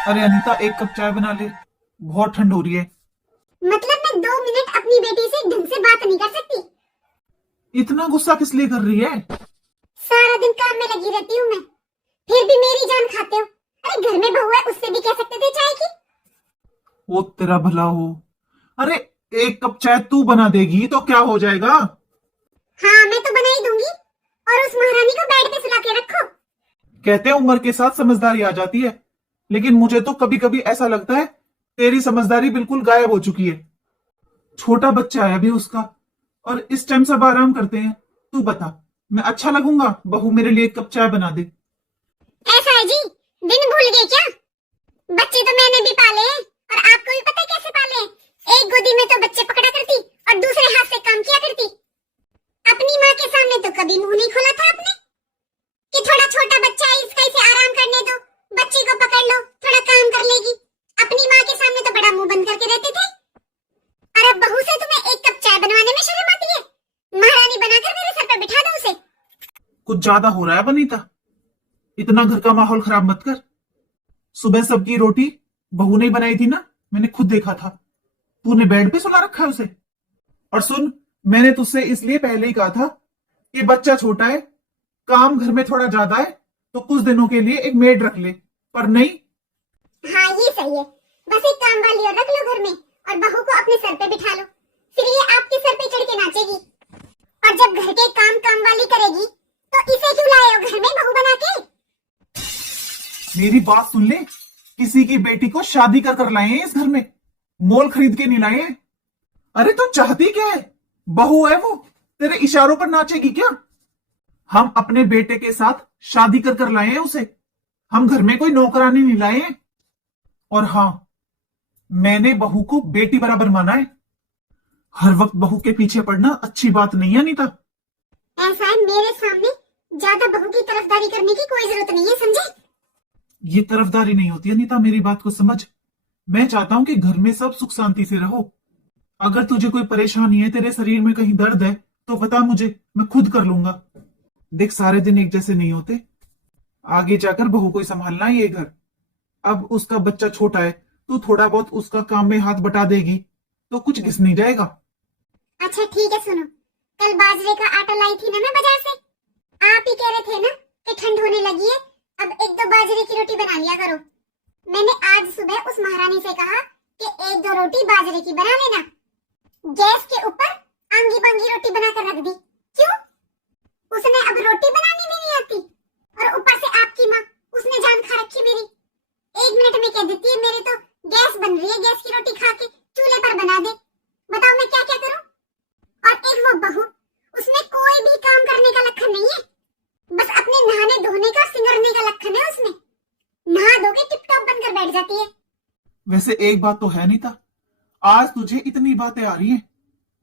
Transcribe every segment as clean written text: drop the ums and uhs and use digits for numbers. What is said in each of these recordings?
अरे अनीता, एक कप चाय बना ले। बहुत ठंड हो रही है। मतलब मैं 2 मिनट अपनी बेटी से ढंग से बात नहीं कर सकती? इतना गुस्सा किस लिए कर रही है? सारा दिन काम में लगी रहती हूँ मैं, फिर भी मेरी जान खाते हो। अरे घर में बहू है, उससे भी कह सकते थे चाय की। वो तेरा भला हो। अरे, एक कप चाय तू बना देगी तो क्या हो जाएगा? हाँ, मैं तो बना ही दूंगी। और उस महारानी को बेड पे सुला के रखो। कहते हैं उम्र के साथ समझदारी आ जाती है, लेकिन मुझे तो कभी कभी ऐसा लगता है तेरी समझदारी बिल्कुल गायब हो चुकी है। छोटा बच्चा है अभी उसका, और इस टाइम सब आराम करते हैं। तू बता, मैं अच्छा लगूंगा बहू मेरे लिए एक कप चाय बना दे? ऐसा है जी, दिन भूल गए क्या? बच्चे तो मैंने भी पाले हैं, और आपको भी पता है कैसे पाले हैं। एक गोदी में तो बच्चे पकड़ा करती और दूसरे हाथ से काम किया करती। अपनी माँ के सामने तो कभी मुंह नहीं खोला था आपने कि थोड़ा छोटा बच्चा है, इसका इसे आराम करने दो, बच्ची को पकड़ लो, थोड़ा काम कर लेगी। अपनी माँ के सामने तो बड़ा मुंह बंद करके रहते थे। और अब बहू से तुम्हें एक कप चाय बनवाने में शर्म आती है? महारानी बनाकर मेरे सर पर बिठा दो उसे। कुछ ज्यादा हो रहा है बनीता। इतना घर का माहौल खराब मत कर। सुबह सबकी रोटी बहू ने बनाई थी ना, मैंने खुद देखा था। तूने बेड पे सुला रखा है उसे। और सुन, मैंने तुझसे इसलिए पहले ही कहा था कि बच्चा छोटा है, काम घर में थोड़ा ज्यादा है, तो कुछ दिनों के लिए एक मेड रख ले। पर नहीं। हाँ, ये सही है। बस एक काम वाली और रख लो घर में, और बहू को अपने सर पे बिठा लो। फिर ये आपके सर पे चढ़ के नाचेगी। और जब घर के काम काम वाली करेगी, तो इसे क्यों लाए हो घर में बहू बना के? मेरी बात सुन ले। किसी की बेटी को शादी कर कर लाए हैं इस घर में, मोल खरीद के नहीं लाए हैं। अरे तू चाहती क्या है? बहू है वो, तेरे इशारों पर नाचेगी क्या? हम अपने बेटे के साथ शादी कर कर लाए हैं उसे। हम घर में कोई नौकरानी नहीं लाए हैं। और हाँ, मैंने बहू को बेटी बराबर माना है। हर वक्त बहू के पीछे पड़ना अच्छी बात नहीं है अनीता। ऐसा है, मेरे सामने ज्यादा बहू की तरफदारी करने की कोई जरूरत नहीं है, समझे? ये तरफदारी नहीं होती अनीता, मेरी बात को समझ। मैं चाहता हूं कि घर में सब सुख शांति से रहो। अगर तुझे कोई परेशानी है, तेरे शरीर में कहीं दर्द है, तो बता मुझे, मैं खुद कर लूंगा। देख, सारे दिन एक जैसे नहीं होते। आगे जाकर बहू को ही संभालना है ये घर। अब उसका बच्चा छोटा है, तू थोड़ा बहुत उसका काम में हाथ बटा देगी तो कुछ घिस नहीं जाएगा। अच्छा ठीक है, सुनो। कल बाजरे का आटा लाई थी ना मैं बाजार से। आप ही कह रहे थे ना कि ठंड होने लगी है, अब एक दो बाजरे की रोटी बना लिया करो। मैंने आज सुबह उस महारानी से कहा कि एक दो रोटी बाजरे की बना लेना। गैस के ऊपर आंगी बांगी रोटी बनाकर रख दी। क्यों? उसने अब रोटी बनानी भी नहीं आती, और ऊपर से आपकी माँ, उसने जान खा रखी मेरी। 1 मिनट में कह देती है मेरे तो गैस बन रही है, गैस की रोटी खा के चूल्हे पर बना दे। बताओ मैं क्या क्या करूं? और एक वो बहू, उसमें कोई भी काम करने का लक्षण नहीं है। बस अपने नहाने धोने का, सिंगरने का लक्षण है उसमें। नहा धो के टिप टॉप बनकर बैठ जाती है। वैसे एक बात तो है नीता, आज तुझे इतनी बातें आ रही हैं।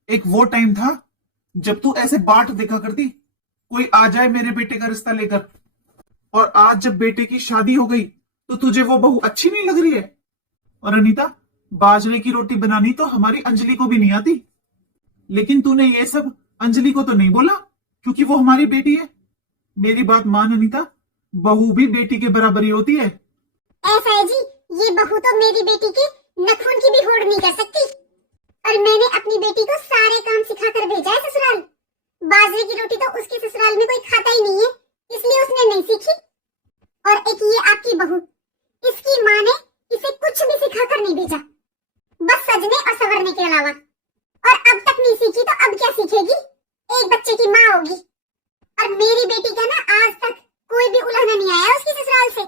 एक वो टाइम था जब तू ऐसे बाट देखा करती, कोई आ जाए मेरे बेटे का रिश्ता लेकर। और आज जब बेटे की शादी हो गई तो तुझे वो बहू अच्छी नहीं लग रही है। और अनीता, बाजरे की रोटी बनानी तो हमारी अंजलि को भी नहीं आती। लेकिन तूने ये सब अंजलि को तो नहीं बोला, क्योंकि वो हमारी बेटी है। मेरी बात मान अनीता, बहू भी बेटी के बराबर ही होती है। ऐसा है जी, ये बहू तो मेरी बेटी के नखून की भी होड़ नहीं कर सकती। और मैंने अपनी बेटी को सारे काम सिखाकर भेजा है ससुराल। बाजरे की रोटी तो उसके ससुराल में कोई खाता ही नहीं है, इसलिए उसने नहीं सीखी। और एक ये आपकी बहू, इसकी माँ ने इसे कुछ भी सिखाकर नहीं भेजा, बस सजने और संवरने के अलावा। और अब तक नहीं सीखी तो अब क्या सीखेगी? एक बच्चे की माँ होगी। और मेरी बेटी का ना आज तक कोई भी उलाहना नहीं आया उसकी ससुराल से।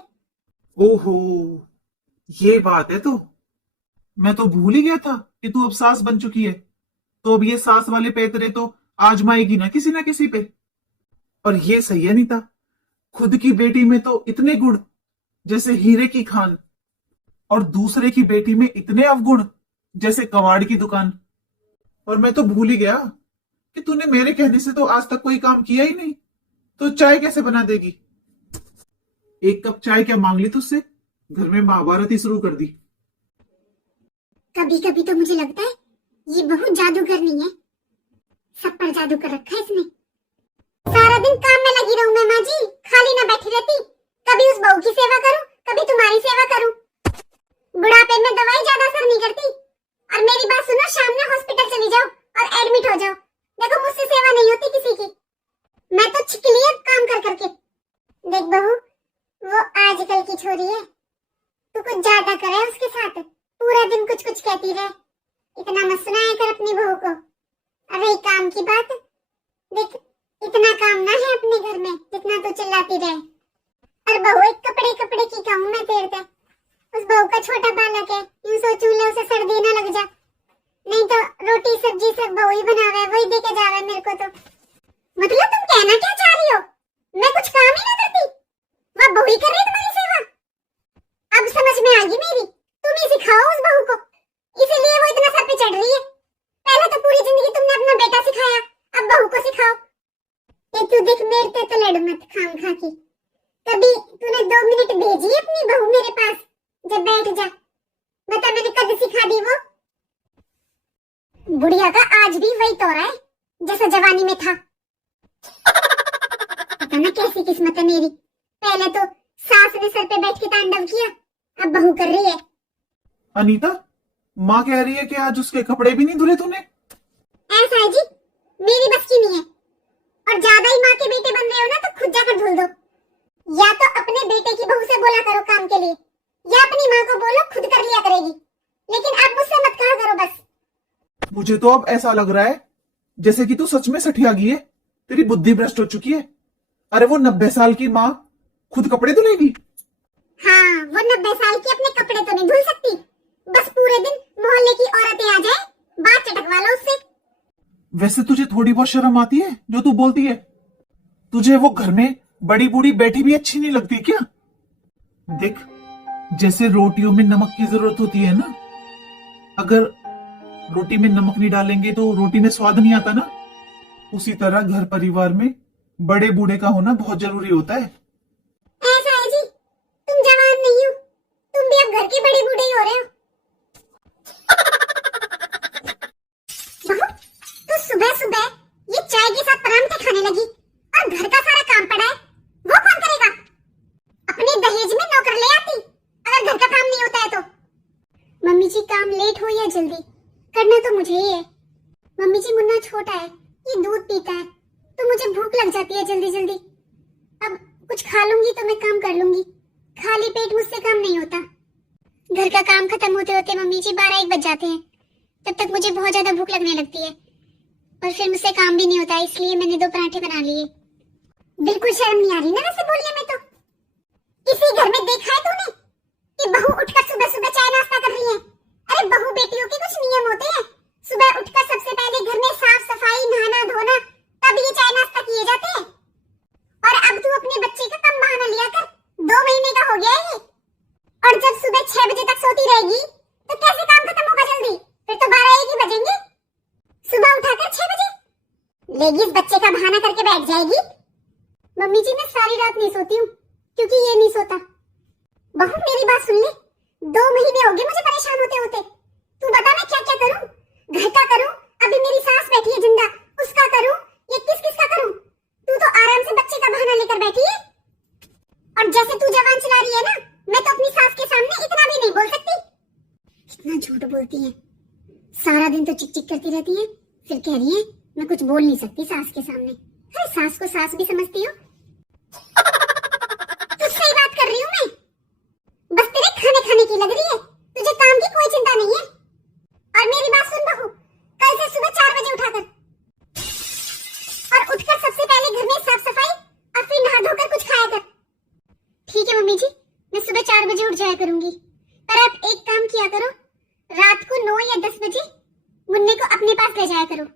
ओहो, ये बात है। तो मैं तो भूल ही गया था कि तू अब सास बन चुकी है। तो अब ये सास वाले पैतरे तो आजमाएगी ना किसी पे। और ये सही है नीता, खुद की बेटी में तो इतने गुण जैसे हीरे की खान, और दूसरे की बेटी में इतने अवगुण जैसे कबाड़ की दुकान। और मैं तो भूल ही गया कि तूने मेरे कहने से तो आज तक कोई काम किया ही नहीं, तो चाय कैसे बना देगी? एक कप चाय क्या मांग ली तुझसे? घर में महाभारत ही शुरू कर दी। कभी कभी तो मुझे लगता है ये बहू जादूगर नहीं है, सब पर जादू कर रखा है इसने। सारा दिन काम में लगी रहूं मैं माँ जी, खाली ना बैठी रहती। कभी उस बहू की सेवा करूं, कभी तुम्हारी सेवा करूं। हो जाओ। देखो मुझसे सेवा नहीं होती किसी की, मैं तो छिकली है काम कर करके। देख बहू, वो आजकल की छोरी है, तू कुछ ज्यादा करे उसके साथ, पूरा दिन कुछ कुछ कहती रहे, इतना मत सुनाया कर अपनी बहू को। और रही काम की बात, देख इतना काम ना है अपने घर में जितना तू चिल्लाती रहे। और बहू एक कपड़े कपड़े की कहूँ मैं तेरे से, उस बहू का छोटा बालक है, यूं सोचूं ले उसे सर्दी ना लग जा, नहीं तो रोटी सब्जी सब बहू ही बनावे, वही दे के जावे मेरे को। तो मतलब तुम कहना क्या चाह रही हो, मैं कुछ काम ही ना करती, वह बहू ही कर रही तुम्हारी सेवा? अब समझ में आ गई मेरी, तुम ही सिखाओ उस बहू को, इसीलिए वो इतना सर पे चढ़ रही है। पहले तो पूरी जिंदगी तुमने अपना बेटा सिखाया, अब बहू को सिखाओ। ये तू देख मेरे पे तो लड़ मत खाम खा की, कभी तूने 2 मिनट भेजी अपनी बहू मेरे पास, जब बैठ जा, बता मैंने कब सिखा दी वो? बुढ़िया का आज भी वही तोरा है जैसा जवानी में था। पता ना कैसी किस्मत है मेरी, पहले तो सास ने सर पे बैठ के तांडव किया, अब बहू कर रही है। अनीता, माँ कह रही है कि आज उसके कपड़े भी नहीं धुले तूने। ऐसा है जी, मेरी बस की नहीं है, और ज्यादा ही माँ के बेटे बन रहे हो ना तो खुद जाकर धुल दो। या तो अपने बेटे की बहू से बोला करो काम के लिए, या अपनी माँ को बोलो खुद कर लिया करेगी, लेकिन अब मुझसे मत कहा करो बस। मुझे तो अब ऐसा लग रहा है जैसे कि तू सच में सठिया गई है, तेरी बुद्धि भ्रष्ट हो चुकी है। अरे वो 90 साल की माँ खुद कपड़े धुलेगी? हाँ, वो 90 साल की अपने कपड़े तो नहीं धुल सकती, बस पूरे दिन मोहल्ले की औरतें आ जाए, बात चटकवा लो उससे। वैसे तुझे थोड़ी बहुत शर्म आती है जो तू बोलती है? तुझे वो घर में बड़ी बूढ़ी बैठी भी अच्छी नहीं लगती क्या? देख, जैसे रोटियों में नमक की जरूरत होती है ना, अगर रोटी में नमक नहीं डालेंगे तो रोटी में स्वाद नहीं आता ना, उसी तरह घर परिवार में बड़े बूढ़े का होना बहुत जरूरी होता है। ऐसा है जी, तुम जवान नहीं हो, तुम भी अब घर के बड़े बूढ़े ही हो रहे हो। बहू, तू सुबह सुबह ये चाय के साथ परांठे खाने लगी और घर का सारा काम पड़ा है, वो कौन करेगा? अपने दहेज में नौकर ले आती अगर घर का काम नहीं होता है तो। मम्मी जी, काम लेट हो या जल्दी, करना तो मुझे ही है। मम्मी जी, मुन्ना छोटा है, ये दूध पीता है, तो मुझे भूख लग जाती है जल्दी जल्दी। अब कुछ खा लूंगी तो मैं काम कर लूंगी, खाली पेट मुझसे काम नहीं होता। घर का काम खत्म होते होते मम्मी जी 12-1 बज जाते हैं, तब तक मुझे बहुत ज्यादा भूख लगने लगती है, और फिर मुझसे काम भी नहीं होता, इसलिए मैंने 2 पराठे बना लिए। बिल्कुल शर्म नहीं आ रही ना वैसे बोलने में? तो इसी घर में देखा है तूने कि बहू उठकर सुबह सुबह चाय नाश्ता कर रही है? अरे बहू बेटियों के कुछ नियम होते हैं, सुबह उठकर सबसे पहले घर में साफ सफाई, नहाना धोना, तब ये चाय नाश्ता किए जाते हैं। और अब तू अपने बच्चे का कम बहाना लिया कर, 2 महीने का हो गया है ये, और जब सुबह 6 बजे तक सोती रहेगी तो कैसे काम खत्म होगा जल्दी? फिर तो 12-1 ही बजेंगे। सुबह उठाकर 6 बजे लेगी, इस बच्चे का बहाना करके बैठ जाएगी। मम्मी जी, मैं सारी रात नहीं सोती हूँ क्योंकि ये नहीं सोता। बहू मेरी बात सुन ले, 2 महीने हो गए मुझे परेशान होते होते। तू बता मैं क्या क्या करूं? घर का करूं, अभी मेरी सास बैठी है जिंदा, उसका करूं, ये किस किस का करूं? तू तो आराम से बच्चे का बहाना लेकर बैठी है, और जैसे तू जवान चला रही है ना, मैं तो अपनी सास के सामने इतना भी नहीं बोल सकती। कितना झूठ बोलती है, सारा दिन तो चिक चिक करती रहती है, फिर कह रही है मैं कुछ बोल नहीं सकती सास के सामने। अरे सास को सास भी समझती हो? तुझसे ही बात कर रही हूँ मैं, बस तेरे खाने खाने की लग रही है, तुझे काम की कोई चिंता नहीं है। और मेरी बात सुन बहू, कल से सुबह 4 बजे उठाकर, और उठकर सबसे पहले घर में साफ सफाई और फिर नहा धोकर कुछ खाया कर। ठीक है मम्मी जी, मैं सुबह 4 बजे उठ जाया करूंगी, पर आप एक काम किया करो, रात को 9 या 10 बजे मुन्ने को अपने पास ले जाया करो।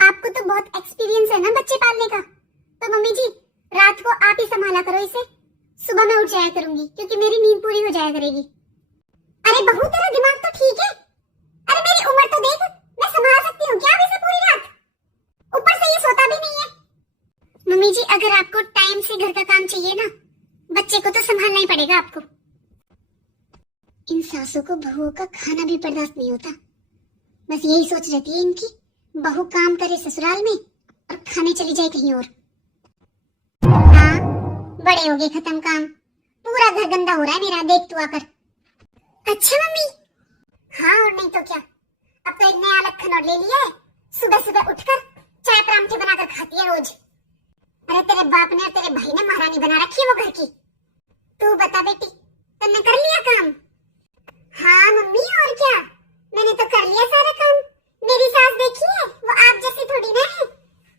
आपको तो बहुत एक्सपीरियंस है ना बच्चे पालने का, तो मम्मी जी रात को आप ही संभाला करो इसे, सुबह मैं उठ जाया करूंगी क्योंकि मेरी नींद पूरी हो जाया करेगी। अरे बहू, तेरा दिमाग तो ठीक है, अरे मेरी उम्र तो देख, मैं संभाल सकती हूँ क्या इसे पूरी रात? ऊपर से ये सोता भी नहीं है। मम्मी जी, अगर आपको टाइम से घर का काम चाहिए ना, बच्चे को तो संभालना ही पड़ेगा आपको। इन सासों को बहुओं का खाना भी बर्दाश्त नहीं होता, बस यही सोच रहती है इनकी, बहू काम करे ससुराल में और खाने चली जाए कहीं और। हाँ, बड़े हो गए खत्म काम, पूरा घर गंदा हो रहा है मेरा, देख तू आकर। अच्छा मम्मी? हाँ और नहीं तो क्या, अब तो एक नया लखन और ले लिया है, सुबह सुबह उठकर चाय परांठे बनाकर खाती है रोज। अरे तेरे बाप ने और तेरे भाई ने महारानी बना रखी है वो घर की। तू बता बेटी, तुमने कर लिया काम? हाँ मम्मी, और क्या, मैंने तो कर लिया सारा काम। मेरी सास देखी है, वो आप जैसी थोड़ी ना है।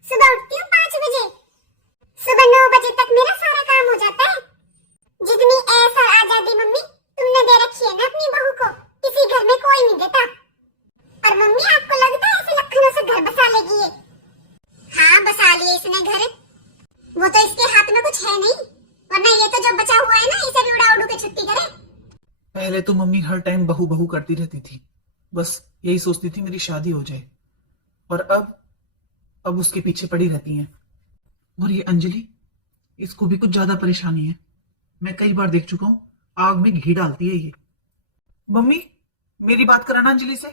सुबह उठती हूँ 5 बजे, सुबह 9 बजे तक मेरा सारा काम हो जाता है। जितनी ऐसा आजादी मम्मी तुमने दे रखी है ना अपनी बहू को, किसी घर में कोई नहीं देता। और मम्मी आपको लगता है ऐसे लखनऊ से घर बसा लेगी ये? हाँ बसा लिए इसने घर, वो तो इसके हाथ में कुछ है नहीं, वरना ये तो जो बचा हुआ है ना इसे भी उड़ा उड़ू के छुट्टी करे। पहले तो मम्मी हर टाइम बहू बहू करती रहती थी, बस यही सोचती थी मेरी शादी हो जाए, और अब उसके पीछे पड़ी रहती हैं। और ये अंजलि, इसको भी कुछ ज्यादा परेशानी है। मैं कई बार देख चुका हूं, आग में घी डालती है ये। मम्मी मेरी बात कराना अंजलि से।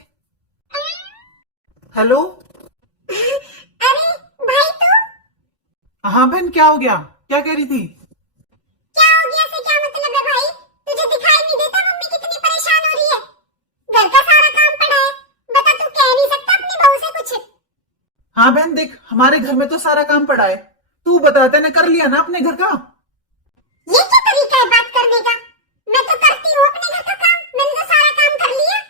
हेलो। अरे भाई तू, हाँ बहन, क्या हो गया? क्या कह रही थी? क्या हो गया से क्या मतलब है भाई? तुझे दिखाई नहीं देता मम्मी कितनी परेशान हो रही है? घर का सारा काम पड़ा है, बता तू कह नहीं सकता अपनी बहू से कुछ? हाँ बहन देख, हमारे घर में तो सारा काम पड़ा है, तू बताते ना, कर लिया ना अपने घर का? ये क्या तरीका है बात करने का? मैं तो करती हूँ अपने घर का काम, मैंने तो सारा काम कर लिया।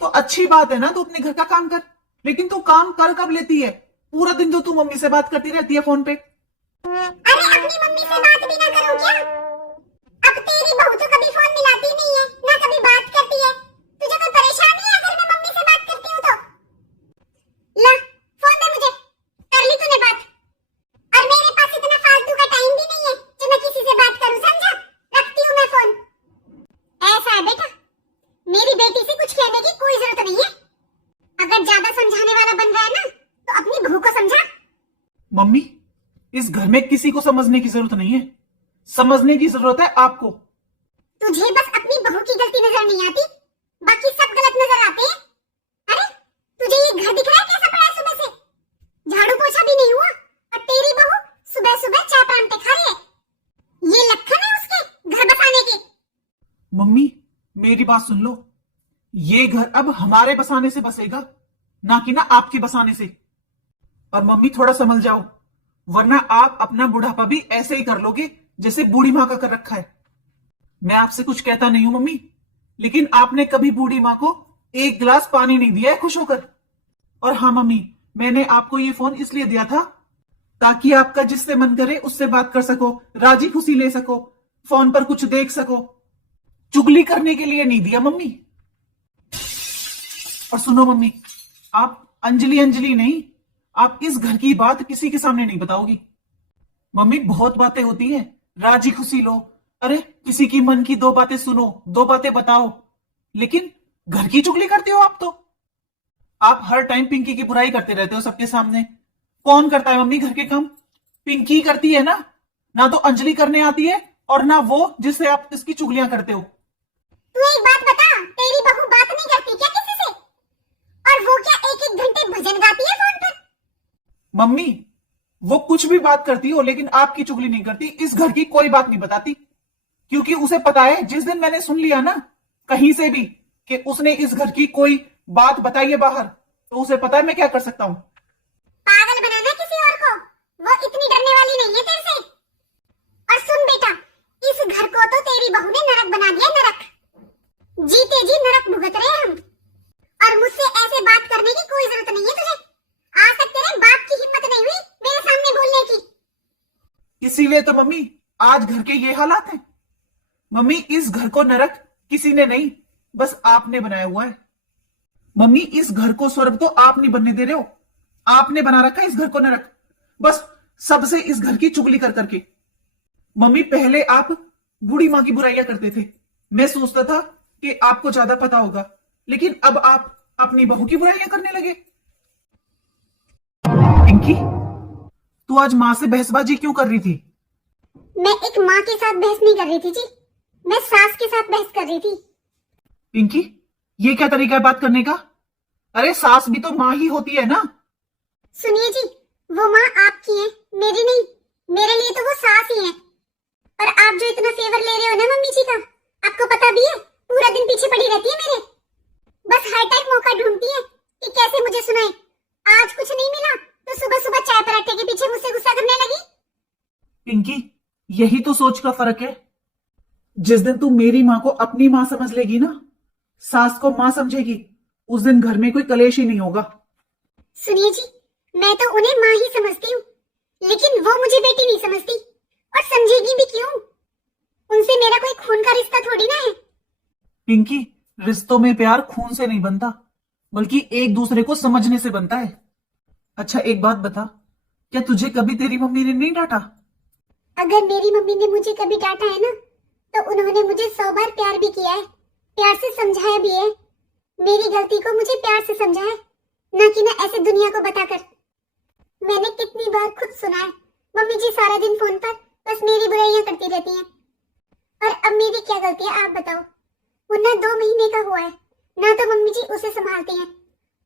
तो अच्छी बात है ना, तू अपने घर का काम कर, लेकिन तू काम कर कब लेती है? पूरा दिन तो तू मम्मी से बात करती रहती है फोन पे। अरे अपनी मम्मी से बात भी ना करूं क्या? अब तेरी बहू तो कभी फोन मिलाती नहीं है, ना कभी बात करती है। तुझे कोई परेशानी है अगर मैं मम्मी से बात करती हूँ तो? ला फोन दे मुझे, कर ली तूने बात। और मेरे पास इतना फालतू का टाइम भी नहीं है जो मैं किसी से बात करूं, समझा? रखती हूँ मैं फोन। ऐसा है बेटा, मेरी बेटी से कुछ कहने की कोई जरूरत नहीं है। अगर ज्यादा समझाने वाला बन रहा है ना तो अपनी बहू को समझा। मम्मी इस घर में किसी को समझने की जरूरत नहीं है, समझने की जरूरत है आपको। तुझे बस अपनी बहू की गलती नजर नहीं आती, बाकी सब गलत नजर आते हैं। अरे तुझे ये घर दिख रहा है कैसा पड़ा है सुबह से? झाड़ू पोछा भी नहीं हुआ और तेरी बहू सुबह सुबह चाय परांठे खा रही है। ये लक्षण है उसके घर बसाने के। मम्मी मेरी बात सुन लो, ये घर अब हमारे बसाने से बसेगा, ना कि ना आपके बसाने से। और मम्मी थोड़ा समझ जाओ, वरना आप अपना बुढ़ापा भी ऐसे ही कर लोगे जैसे बूढ़ी माँ का कर रखा है। मैं आपसे कुछ कहता नहीं हूं मम्मी, लेकिन आपने कभी बूढ़ी माँ को एक गिलास पानी नहीं दिया है खुश होकर। और हाँ मम्मी, मैंने आपको ये फोन इसलिए दिया था ताकि आपका जिससे मन करे उससे बात कर सको, राजी खुशी ले सको, फोन पर कुछ देख सको, चुगली करने के लिए नहीं दिया मम्मी। और सुनो मम्मी, आप अंजलि अंजलि नहीं, आप इस घर की बात किसी के सामने नहीं बताओगी। मम्मी बहुत बातें होती हैं, राजी खुशी लो, अरे किसी की मन की 2 बातें सुनो, 2 बातें बताओ, लेकिन घर की चुगली करते हो आप तो। आप हर टाइम पिंकी की बुराई करते रहते हो सबके सामने। कौन करता है मम्मी घर के काम? पिंकी करती है ना तो अंजलि करने आती है और ना वो जिससे आप इसकी चुगलियां करते हो। तू एक बात बता, तेरी बहू बात नहीं करती क्या किसी से? और वो क्या 1-1 घंटे भजन गाती है फोन पर? मम्मी वो कुछ भी बात करती हो, लेकिन आपकी चुगली नहीं करती, इस घर की कोई बात नहीं बताती, क्योंकि उसे पता है जिस दिन मैंने सुन लिया ना कहीं से भी कि उसने इस घर की कोई बात बताई है बाहर, तो उसे पता है मैं क्या कर सकता हूं। पागल बनाना किसी और को, वो इतनी डरने वाली नहीं है तेरे से। और सुन बेटा, इस घर को तो तेरी बहू ने नरक बना दिया, नरक। जीते जी नरक भुगत रहे हम, और मुझसे ऐसे बात करने की कोई जरूरत नहीं है तुझे। आज तक तेरे बाप की हिम्मत नहीं हुई मेरे सामने बोलने की। इसीलिए तो मम्मी आज घर के ये हालात हैं। मम्मी इस घर को नरक किसी ने नहीं, बस आपने बनाया हुआ है। मम्मी इस घर को स्वर्ग तो आप नहीं बनने दे रहे हो, आपने बना रखा है इस घर को नरक, बस सबसे इस घर की चुगली कर करके। मम्मी पहले आप बूढ़ी माँ की बुराइयां करते थे, मैं सोचता था कि आपको ज्यादा पता होगा, लेकिन अब आप अपनी बहू की बुराइयां करने लगे। पिंकी तू आज माँ से बहसबाजी क्यों कर रही थी? मैं एक माँ के साथ बहस नहीं कर रही थी जी, मैं सास के साथ बहस कर रही थी। पिंकी ये क्या तरीका है बात करने का? अरे सास भी तो माँ ही होती है ना। सुनिए जी, वो माँ आपकी है, मेरी नहीं, मेरे लिए तो वो सास ही है। और आप जो इतना फेवर ले रहे हो ना मम्मी जी का, आपको पता भी है पूरा दिन पीछे पड़ी रहती है मेरे, बस हर टाइम मौका ढूंढती है कि कैसे मुझे सुनाए। यही तो सोच का फर्क है। जिस दिन तू मेरी माँ को अपनी माँ समझ लेगी ना, सास को माँ समझेगी, उस दिन घर में कोई कलेश ही नहीं होगा। सुनिए जी, मैं तो उन्हें माँ ही समझती हूँ, लेकिन वो मुझे बेटी नहीं समझती, और समझेगी भी क्यों? उनसे मेरा कोई खून का रिश्ता थोड़ी ना है। पिंकी, रिश्तों में प्यार खून से नहीं बनता, बल्कि एक दूसरे को समझने से बनता है। अच्छा एक बात बता, क्या तुझे कभी तेरी मम्मी ने नहीं डांटा? अगर मेरी मम्मी ने मुझे कभी डांटा है ना, तो उन्होंने मुझे 100 बार प्यार भी किया है, प्यार से समझाया भी है। मेरी गलती को मुझे प्यार से समझाया, ना कि ना ऐसे दुनिया को बताकर। मैंने कितनी बार खुद सुना है, मम्मी जी सारा दिन फोन पर बस मेरी बुराइयां करती रहती हैं। और अब मेरी क्या गलती है आप बताओ? मुन्ना 2 महीने का हुआ है, ना तो मम्मी जी उसे संभालती हैं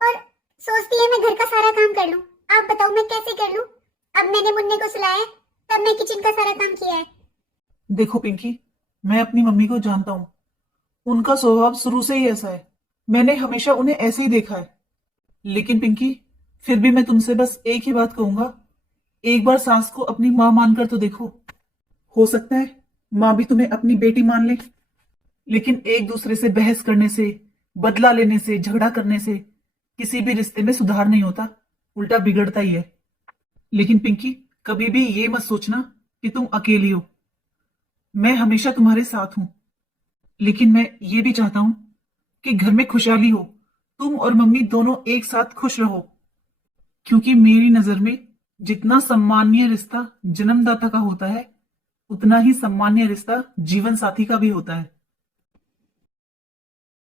और सोचती है मैं घर का सारा काम कर लूं। आप बताओ मैं कैसे कर लूं? अब मैंने मुन्ने को सुलाया, तब मैं किचन का सारा काम किया है। देखो पिंकी, मैं अपनी मम्मी को जानता हूँ, उनका स्वभाव शुरू से ही ऐसा है। मैंने हमेशा उन्हें ऐसे ही देखा है। लेकिन पिंकी, फिर भी मैं तुमसे बस एक ही बात कहूंगा, एक बार सास को अपनी माँ मानकर तो देखो। हो सकता है माँ भी तुम्हें अपनी बेटी मान ले, लेकिन एक दूसरे से बहस करने से, बदला लेने से, झगड़ा करने से किसी भी रिश्ते में सुधार नहीं होता, उल्टा बिगड़ता ही है। लेकिन पिंकी, कभी भी ये मत सोचना कि तुम अकेली हो। मैं हमेशा तुम्हारे साथ हूं, लेकिन मैं ये भी चाहता हूं कि घर में खुशहाली हो, तुम और मम्मी दोनों एक साथ खुश रहो। क्योंकि मेरी नजर में जितना सम्मानीय रिश्ता जन्मदाता का होता है, उतना ही सम्मानीय रिश्ता जीवन साथी का भी होता है।